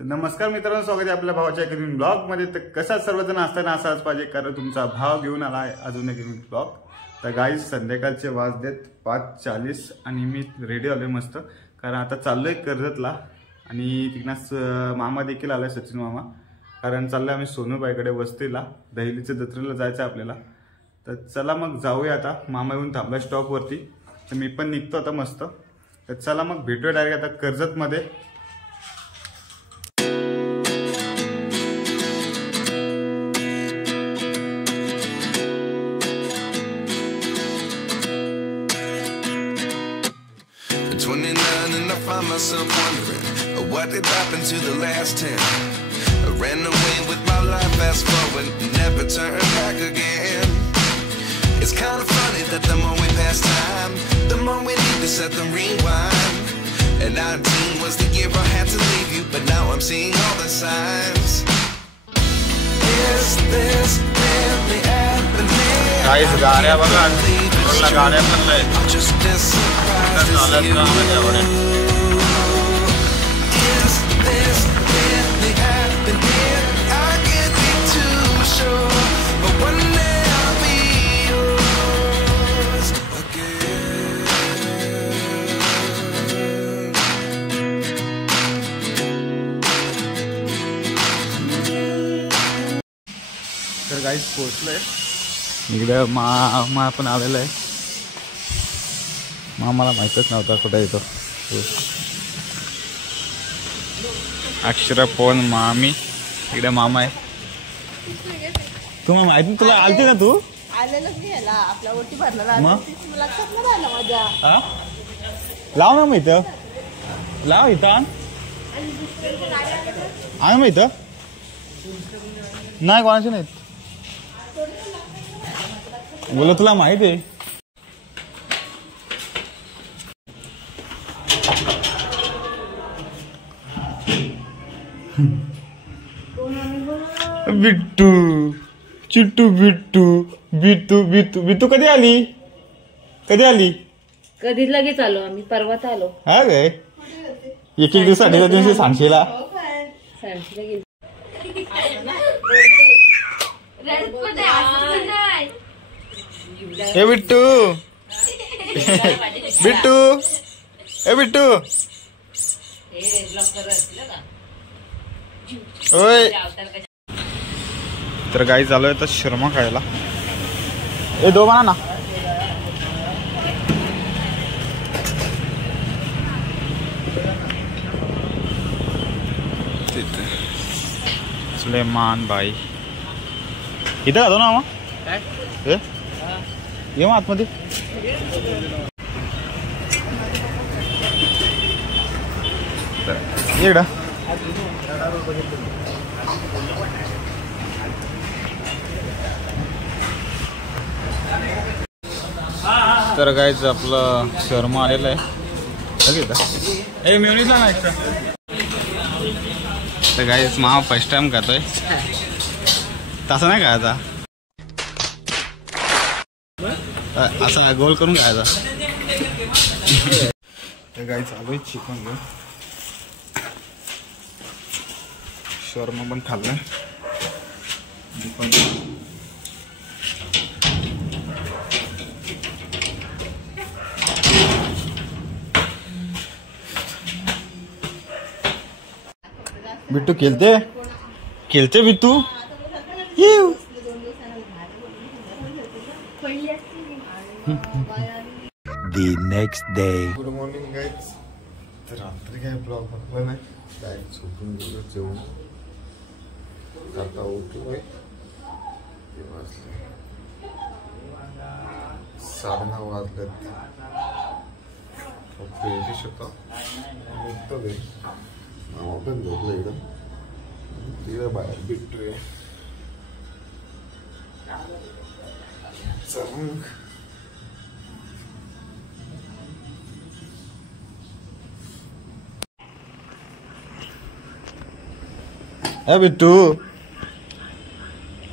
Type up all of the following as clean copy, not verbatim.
तर नमस्कार मित्रांनो, स्वागत आहे आपल्या भावाच्या एक नवीन ब्लॉग मध्ये। तर कसा सर्वजण असताना असाच पाहिजे, कारण तुमचा भाव घेऊन आला आहे अजून एक नवीन ब्लॉग। तर गाईज संध्याकाळचे वाजलेत 5:40 आणि मी रेडी आलोय मस्त, कारण आता चाललोय कर्जतला आणि तिकडनं मामा देखील आलाय, सचिन मामा, कारण चाललोय आम्ही सोनूबाईकडे वस्तीला, दहिलीच्या जत्रेला जायचं आपल्याला। तर चला मग जाऊया आता, मामा येऊन थांबला स्टॉप वरती, तर मी पण निघतो आता मस्त। तर चला मग भेटूया डायरेक्ट आता कर्जत मध्ये। And I find myself wondering what did happen to the last 10. I ran away with my life, fast forward, never turn back again. It's kind of funny that the more we pass time, the more we need to set them rewind. And 19 was the year I had to leave you, but now I'm seeing all the signs. Is this really happening? Guys, गाड्या बघा, रोडला गाड्या पण लय। I'm just as surprised as you. Is this really happening? I can't be too sure, but one day I'll be yours again. तर guys पोहोचलोय इकडे, मामा पण आलेला आहे। मामाला माहीतच नव्हता कुठे येतो। अक्षरा, फोन, मामी, इकडे मामा आहे। तुम्हाला माहिती, तुला आलती ना, तू आलेलंच नाही याला, आपला ओटी भरला लक्षात नाही राहिलं माझ्या। लाव ना, मग इथं लाव, इथं आण मग इथं। नाही, कोणाचे नाहीत, बोला तुला माहित आहे। बिट्टू, चिट्टू, बिट्टू, बिट्टू, बिट्टू, बिट्टू कधी आली? कधी आली? कधी लगेच आलो आम्ही, परवाच आलो। हा काय, एक दिवशी सांगशीला। ए बिट्टू, बिट्टू, ए बिट्टू, ओय। तर गाई चालू तर शर्मा खायला, ए दो बना ना। सुलेमान भाई इथं जातो ना मग, ये मग आतमध्ये। इकडं तर गाईच आपलं शर्मा आलेलं आहे, ए म्युनिसला ना एक्स्ट्रा। तर गाईच मामा फर्स्ट टाइम खातोय, तसं नाही खायचा, असा गोल करून खायचा। तर गाई चालू आहे चिकन घेऊन, शर्मा पण खाल्लाय। बिट्टू खेलते खेलते, Bittu The next day. Good morning guys. तर रात्री काय ब्लॉग बघला नाही, डायरेक्ट झोपून गेलो, जेवून आता उठलोय, ते वाजले 9:30 वाजलेत। फक्त येऊ शकतो, निघतो घरी, मामा पण झोपलं इकडं, तिला बाहेर बिट्टू आहे। चल मग बिट्टू,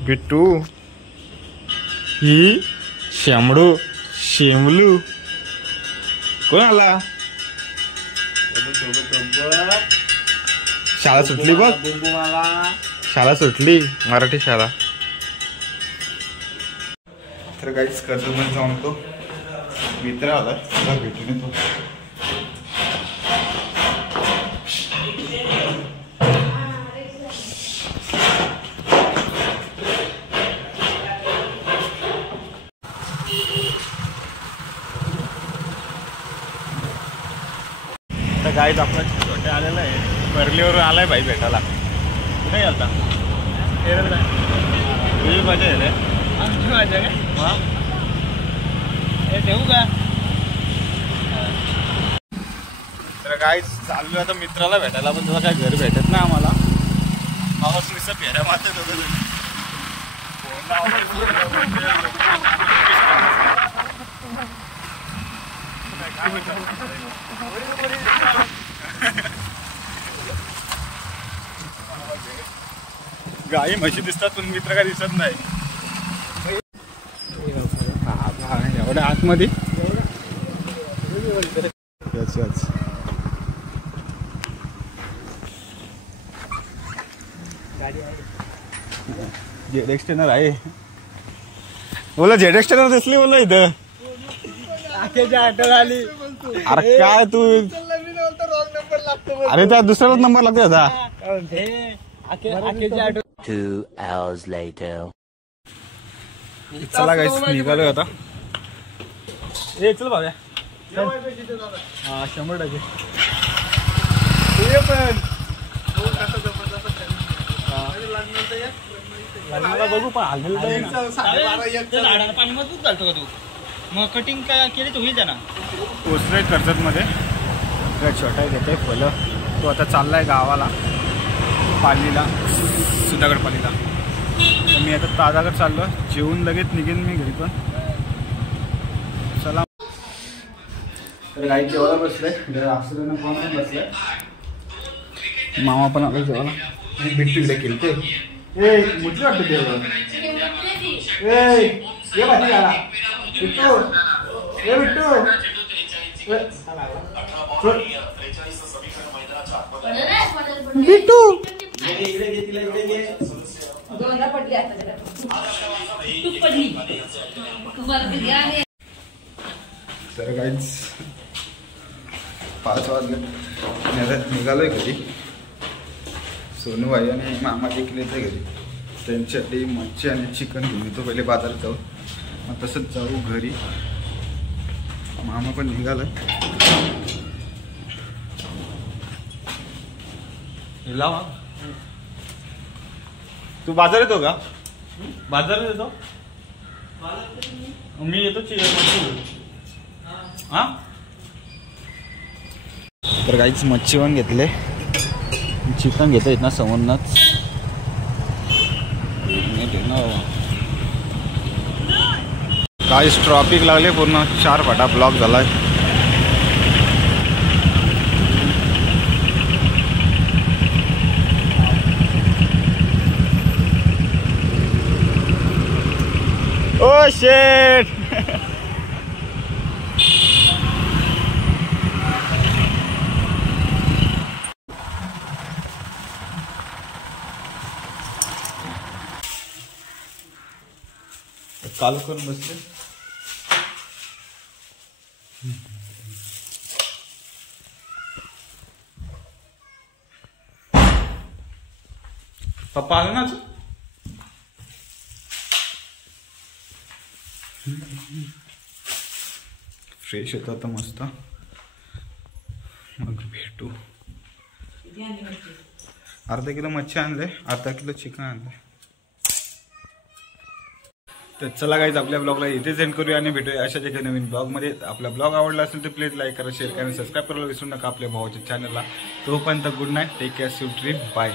बिट्टू, ही शेमडू, शेमलू कोण आला? शाळा सुटली बघ, शाळा सुटली, मराठी शाळा. तर काहीच कर्जतमध्ये जाऊन तो मित्र आला, त्याला भेटून येतो. तर गाईज आपला छोटे आलेला आहे, परलीवरून आलाय भाई भेटायला. कुठे गेलता? तुझी मजा आहे रे. आमची मजा काय? हे ठेवू का? तर गाईज चाललो आता मित्राला भेटायला, पण तुला काय घर भेटत ना आम्हाला. मावस नुसतं फेऱ्या मारत होतं. गाई म्हशी दिसतात पण मित्र काय दिसत नाही. एवढ्या आतमध्ये जेड एक्सटेनर आहे. बोला जेड एक्सटेनर दिसली बोला इथं. आली. अरे काय तू, अरे त्या दुसराच नंबर लागतो आता. 2 hours later. चला गाईस निघालोय आता. ए चल भाव्या. हा 100%. बघू पण पाणी मजबूत घालतो का तू? मग कटिंग काय केली तर होईल ना. पोचलोय कर्जतमध्ये. छोटा घेतोय फुलं. तो आता चाललाय गावाला, पालीला, सुधागड पालीला. तर मी आता ताजागड चाललो, जेवून लगेच निघेन मी घरी. पण चला. तर गाई जेवायला बसले, अक्षरांना कोण पण बसले. मामा पण आला जेवायला. मी बिट्टू इकडे केलते. ए मुठली वाटते जेवण. ए भाजी घाला बिट्टू. ए बिट्टू. बिट्टू तर काहीच 5 वाजले निघालोय घरी. सोनूबाई आणि मामा देखील येते घरी. त्यांच्यासाठी मच्छी आणि चिकन घेऊन येतो. पहिले बाजारात जाऊ, मग तसंच जाऊ घरी. मामा पण निघालाय. लावा. तू बाजार येतो का? बाजारात येतो मी. येतो हा. तर काहीच मच्छी पण घेतले, चिकन घेतो इथं समोरनच. काहीच ट्रॉफिक लागले, पूर्ण 4 फाटा ब्लॉक झालाय. ओ शेट. चालू करून बसले. पप्पा आले ना. फ्रेश होता आता मस्त. मग भेटू. अर्धा किलो मच्छी आणले, अर्धा किलो चिकन आणले. तर चला गाईज आपल्या ब्लॉगला इथे सेंड करूया आणि भेटूया अशाच एका नवीन ब्लॉगमध्ये. आपला ब्लॉग आवडला असेल तर प्लीज लाईक करा, शेअर करा आणि सबस्क्राईब करायला विसरू नका आपल्या भावाच्या चॅनलला. तोपर्यंत good night, take care, sweet dream, bye.